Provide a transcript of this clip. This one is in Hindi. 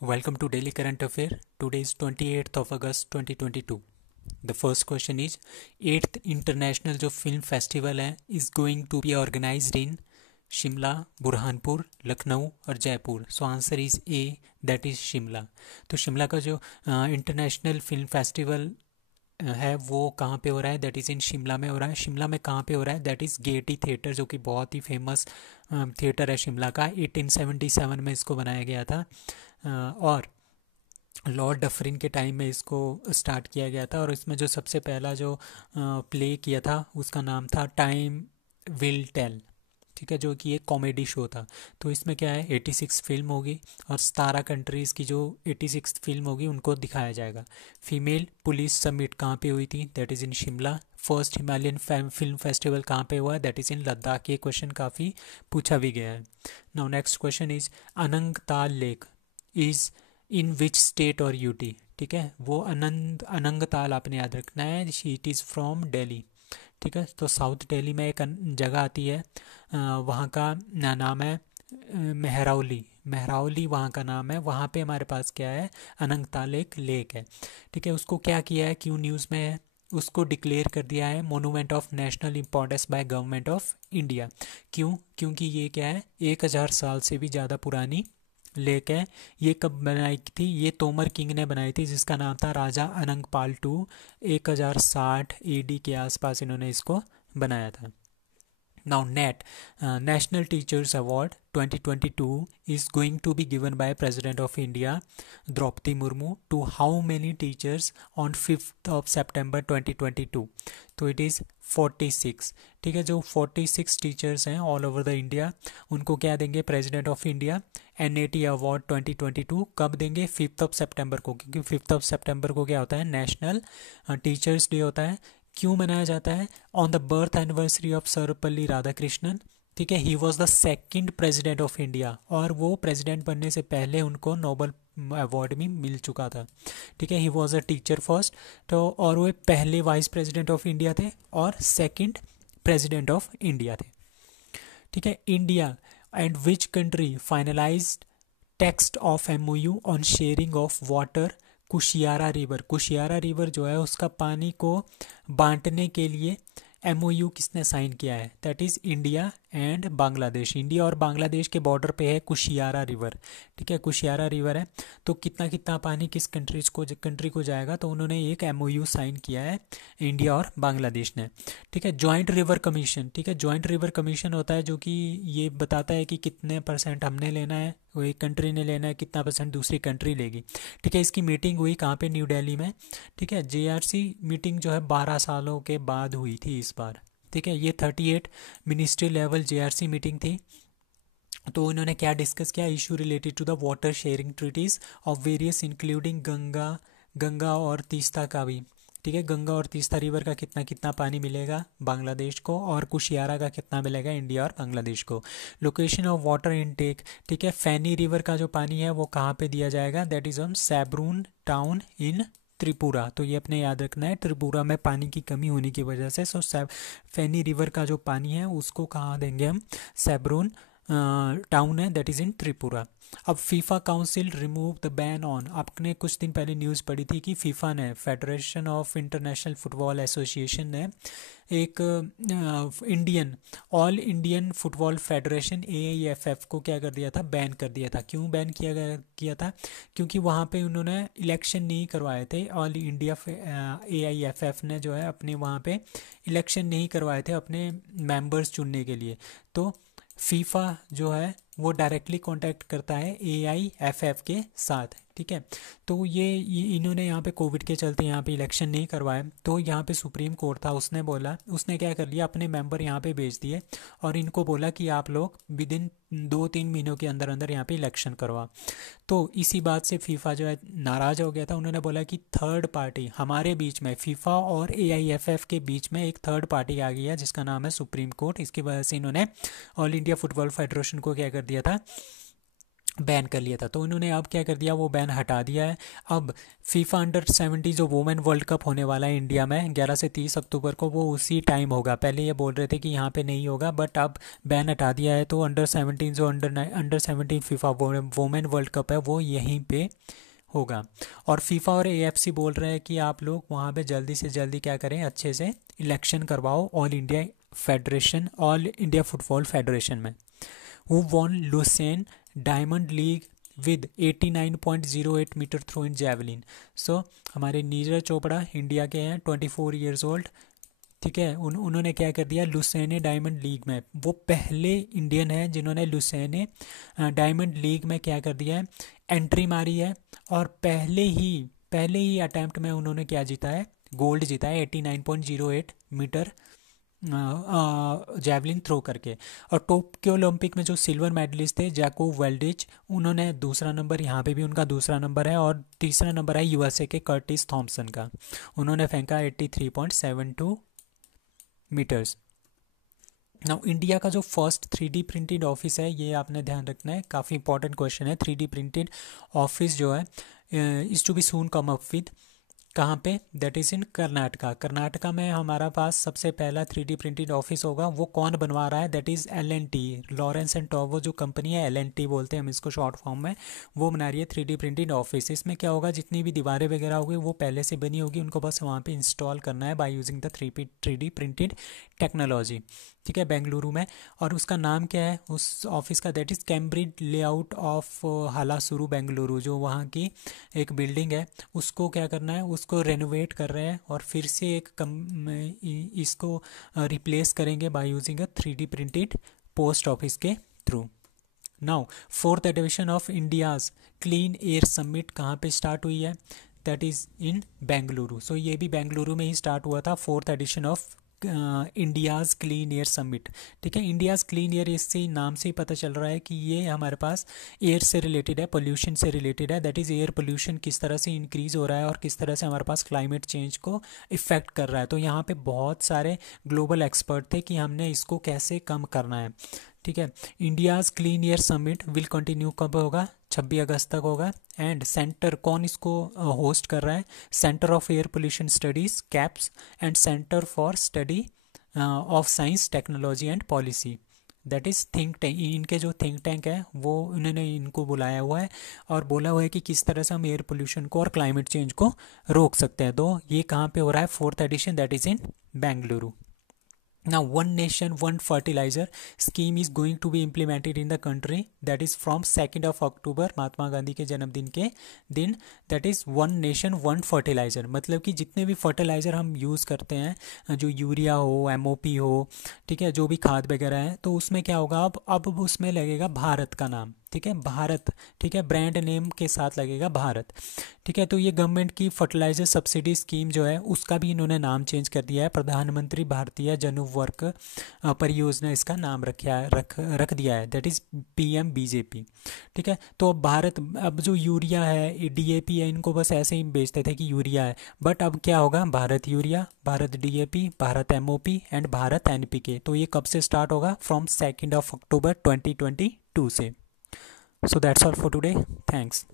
Welcome to Daily Current Affair. Today is 28th of August 2022. The first question is 8th International जो फिल्म फेस्टिवल है is going to be organized in Shimla, Burhanpur, Lucknow और Jaipur. So answer is A, that is Shimla. तो शिमला का जो इंटरनेशनल फिल्म फेस्टिवल है वो कहाँ पे हो रहा है? दैट इज़ इन शिमला में हो रहा है. शिमला में कहाँ पे हो रहा है? दैट इज़ गेयटी थिएटर, जो कि बहुत ही फेमस थिएटर है शिमला का. 1877 में इसको बनाया गया था और लॉर्ड डफरिन के टाइम में इसको स्टार्ट किया गया था. और इसमें जो सबसे पहला जो प्ले किया था उसका नाम था टाइम विल टेल. ठीक है, जो कि एक कॉमेडी शो था. तो इसमें क्या है, 86 फिल्म होगी और 17 कंट्रीज़ की जो 86 फिल्म होगी उनको दिखाया जाएगा. फीमेल पुलिस समिट कहाँ पे हुई थी? That is in Shimla. First Himalayan film festival कहाँ पे हुआ है? दैट इज़ इन लद्दाख. ये क्वेश्चन काफ़ी पूछा भी गया है. Now next question is Anangtal lake is in which state और यूटी. ठीक है, वो अनंगताल आपने याद रखना है. It is from Delhi. ठीक है, तो साउथ दिल्ली में एक जगह आती है, वहाँ का नाम है मेहरौली. मेहरौली वहाँ का नाम है. वहाँ पे हमारे पास क्या है? अनंगताल एक लेक है. ठीक है, उसको क्या किया है, क्यों न्यूज़ में है, उसको डिक्लेयर कर दिया है monument of national importance by government of India. क्यों? क्योंकि ये क्या है, 1000 साल से भी ज़्यादा पुरानी लेक है. ये कब बनाई थी? ये तोमर किंग ने बनाई थी, जिसका नाम था राजा अनंगपाल टू. 1060 AD के आसपास इन्होंने इसको बनाया था. Now NET, National Teachers Award 2022 is going to be given by President of India Draupadi Murmu to how many teachers on 5th of September 2022? तो it is 46. ठीक है, जो 46 टीचर्स हैं ऑल ओवर द इंडिया, उनको क्या देंगे president of India NAT award 2022. कब देंगे? 5th सितंबर को, क्योंकि 5th सितंबर को क्या होता है, नेशनल टीचर्स डे होता है. क्यों मनाया जाता है? On the birth anniversary of Sarvepalli Radhakrishnan. ठीक है, he was the second president of India और वो प्रेसिडेंट बनने से पहले उनको नोबल अवार्ड भी मिल चुका था. ठीक है, he was a teacher first. तो और वो पहले वाइस प्रेसिडेंट ऑफ इंडिया थे और सेकंड प्रेसिडेंट ऑफ इंडिया थे. ठीक है, India and which country finalised text of MOU on sharing of water Kushiyara river. Kushiyara river जो है उसका पानी को बांटने के लिए MOU किसने साइन किया है? That is India and Bangladesh. India और बांग्लादेश के बॉर्डर पे है कुशियारा रिवर. ठीक है, कुशियारा रिवर है. तो कितना कितना पानी किस कंट्री को जाएगा? तो उन्होंने एक MOU साइन किया है इंडिया और बांग्लादेश ने. ठीक है, जॉइंट रिवर कमीशन. ठीक है, जॉइंट रिवर कमीशन होता है जो कि ये बताता है कि कितने % हमने लेना है, वो एक कंट्री ने लेना है, कितना % दूसरी कंट्री लेगी. ठीक है, इसकी मीटिंग हुई कहाँ पे? न्यू दिल्ली में. ठीक है, JRC मीटिंग जो है 12 सालों के बाद हुई थी इस बार. ठीक है, ये 38 मिनिस्ट्री लेवल JRC मीटिंग थी. तो इन्होंने क्या डिस्कस किया? Issue related to the water sharing treaties of various including Ganga और तीस्ता का भी. ठीक है, गंगा और तीस्ता रिवर का कितना कितना पानी मिलेगा बांग्लादेश को, और कुशियारा का कितना मिलेगा इंडिया और बांग्लादेश को. Location of water intake. ठीक है, फैनी रिवर का जो पानी है वो कहाँ पे दिया जाएगा? That is on Sabroom town in Tripura. तो ये अपने याद रखना है, त्रिपुरा में पानी की कमी होने की वजह से फैनी रिवर का जो पानी है उसको कहाँ देंगे हम? सैब्रून टाउन है, दैट इज़ इन त्रिपुरा. अब FIFA council remove the ban on. आपने कुछ दिन पहले न्यूज़ पढ़ी थी कि फीफा ने, federation of international football association ने एक Indian all Indian football federation AIFF को क्या कर दिया था? बैन कर दिया था. क्यों बैन किया था? क्योंकि वहाँ पे उन्होंने इलेक्शन नहीं करवाए थे. ऑल इंडिया AIFF ने जो है अपने वहाँ पे इलेक्शन नहीं करवाए थे अपने मेंबर्स चुनने के लिए. तो फीफा जो है वो डायरेक्टली कांटेक्ट करता है AIFF के साथ. ठीक है, तो ये इन्होंने यहाँ पे कोविड के चलते यहाँ पे इलेक्शन नहीं करवाए. तो यहाँ पे सुप्रीम कोर्ट था, उसने क्या कर लिया, अपने मेंबर यहाँ पे भेज दिए और इनको बोला कि आप लोग विद इन 2-3 महीनों के अंदर अंदर यहाँ पे इलेक्शन करवा. तो इसी बात से फीफा जो है नाराज़ हो गया था. उन्होंने बोला कि थर्ड पार्टी हमारे बीच में, फीफा और AIFF के बीच में एक थर्ड पार्टी आ गई है जिसका नाम है सुप्रीम कोर्ट. इसकी वजह से इन्होंने ऑल इंडिया फुटबॉल फेडरेशन को क्या कर दिया था? बैन कर लिया था, तो उन्होंने अब क्या कर दिया, वो बैन हटा दिया है। अब फीफा अंडर 17 जो वुमेन वर्ल्ड कप होने वाला है इंडिया में 11 से 30 अक्टूबर को, वो उसी टाइम होगा। पहले ये बोल रहे थे कि यहाँ पे नहीं होगा, बट अब बैन हटा दिया है, तो अंडर 17 जो under 17 FIFA women world cup है वो यहीं पे होगा। और फीफा और एएफसी बोल रहे हैं कि आप लोग वहाँ पे जल्दी से जल्दी क्या करें, अच्छे से इलेक्शन करवाओ ऑल इंडिया फुटबॉल फेडरेशन में। Who won Lausanne Diamond League with 89.08 metre throw in javelin. सो हमारे नीरज चोपड़ा इंडिया के हैं, 24 ईयर्स ओल्ड। ठीक है, उन्होंने क्या कर दिया, लुसेने डायमंड लीग में, वो पहले इंडियन हैं जिन्होंने लुसेने डायमंड लीग में क्या कर दिया है, एंट्री मारी है। और पहले ही अटैम्प्ट में उन्होंने क्या जीता है, गोल्ड जीता है 89.08 मीटर जैवलिन थ्रो करके। और टोक्यो ओलंपिक में जो सिल्वर मेडलिस्ट थे जैको वेल्डिच, उन्होंने दूसरा नंबर, यहाँ पे भी उनका दूसरा नंबर है। और तीसरा नंबर है यूएसए के कर्टिस थॉम्सन का, उन्होंने फेंका 83.72 मीटर्स। नाउ इंडिया का जो फर्स्ट 3D प्रिंटेड ऑफिस है, ये आपने ध्यान रखना है, काफ़ी इंपॉर्टेंट क्वेश्चन है। 3D प्रिंटेड ऑफिस जो है is to be soon come up with, कहाँ पे, that is in Karnataka. Karnataka में हमारा पास सबसे पहला 3D प्रिंटेड ऑफिस होगा। वो कौन बनवा रहा है, दैट इज़ L&T, लॉरेंस एंड टॉबो जो कंपनी है, L&T बोलते हैं हम इसको शॉर्ट फॉर्म में, वो बना रही है 3D प्रिंटेड ऑफिस। इसमें क्या होगा, जितनी भी दीवारें वगैरह होगी वो पहले से बनी होगी, उनको बस वहाँ पे इंस्टॉल करना है by using the 3D printed technology. ठीक है, बेंगलुरु में। और उसका नाम क्या है उस ऑफिस का, that is Cambridge layout of Halasuru Bengaluru. जो वहाँ की एक बिल्डिंग है, उसको क्या करना है, उसको रेनोवेट कर रहे हैं और फिर से इसको रिप्लेस करेंगे by using a 3D printed post office के through. Now fourth edition of India's Clean Air Summit कहाँ पे स्टार्ट हुई है, that is in Bengaluru. So ये भी बेंगलुरु में ही स्टार्ट हुआ था, fourth edition of India's Clean Air Summit. ठीक है, इंडियाज़ क्लीन एयर, इससे नाम से ही पता चल रहा है कि ये हमारे पास एयर से रिलेटेड है, पोल्यूशन से रिलेटेड है। दैट इज़ एयर पोल्यूशन किस तरह से इंक्रीज़ हो रहा है और किस तरह से हमारे पास क्लाइमेट चेंज को इफ़ेक्ट कर रहा है। तो यहाँ पे बहुत सारे ग्लोबल एक्सपर्ट थे कि हमने इसको कैसे कम करना है। ठीक है, India's Clean Air summit will continue कब होगा, 26 अगस्त तक होगा। एंड सेंटर कौन इसको होस्ट कर रहा है, centre of air pollution studies caps and centre for study of science technology and policy, that is think tank. इनके जो थिंक टैंक है वो उन्होंने इनको बुलाया हुआ है और बोला हुआ है कि किस तरह से हम एयर पोल्यूशन को और क्लाइमेट चेंज को रोक सकते हैं। तो ये कहाँ पे हो रहा है, fourth edition, that is in Bengaluru. Now, one nation, one fertilizer scheme is going to be implemented in the country. That is from 2nd of October, Mahatma Gandhi के जन्मदिन के दिन. That is one nation, one fertilizer. मतलब कि जितने भी फर्टिलाइज़र हम यूज़ करते हैं, जो यूरिया हो, MOP हो, ठीक है, जो भी खाद वगैरह है, तो उसमें क्या होगा, अब उसमें लगेगा भारत का नाम। ठीक है, भारत, ठीक है, ब्रांड नेम के साथ लगेगा भारत। ठीक है, तो ये गवर्नमेंट की फर्टिलाइजर सब्सिडी स्कीम जो है उसका भी इन्होंने नाम चेंज कर दिया है, प्रधानमंत्री भारतीय जनुवर्क परियोजना इसका नाम रख दिया है, दैट इज़ PMBJP। ठीक है, तो अब जो यूरिया है, DAP है, इनको बस ऐसे ही बेचते थे कि यूरिया है, बट अब क्या होगा, Bharat urea, Bharat DAP, Bharat MOP and Bharat NPK। तो ये कब से स्टार्ट होगा, फ्रॉम 2nd of October 2022 से। So that's all for today. Thanks.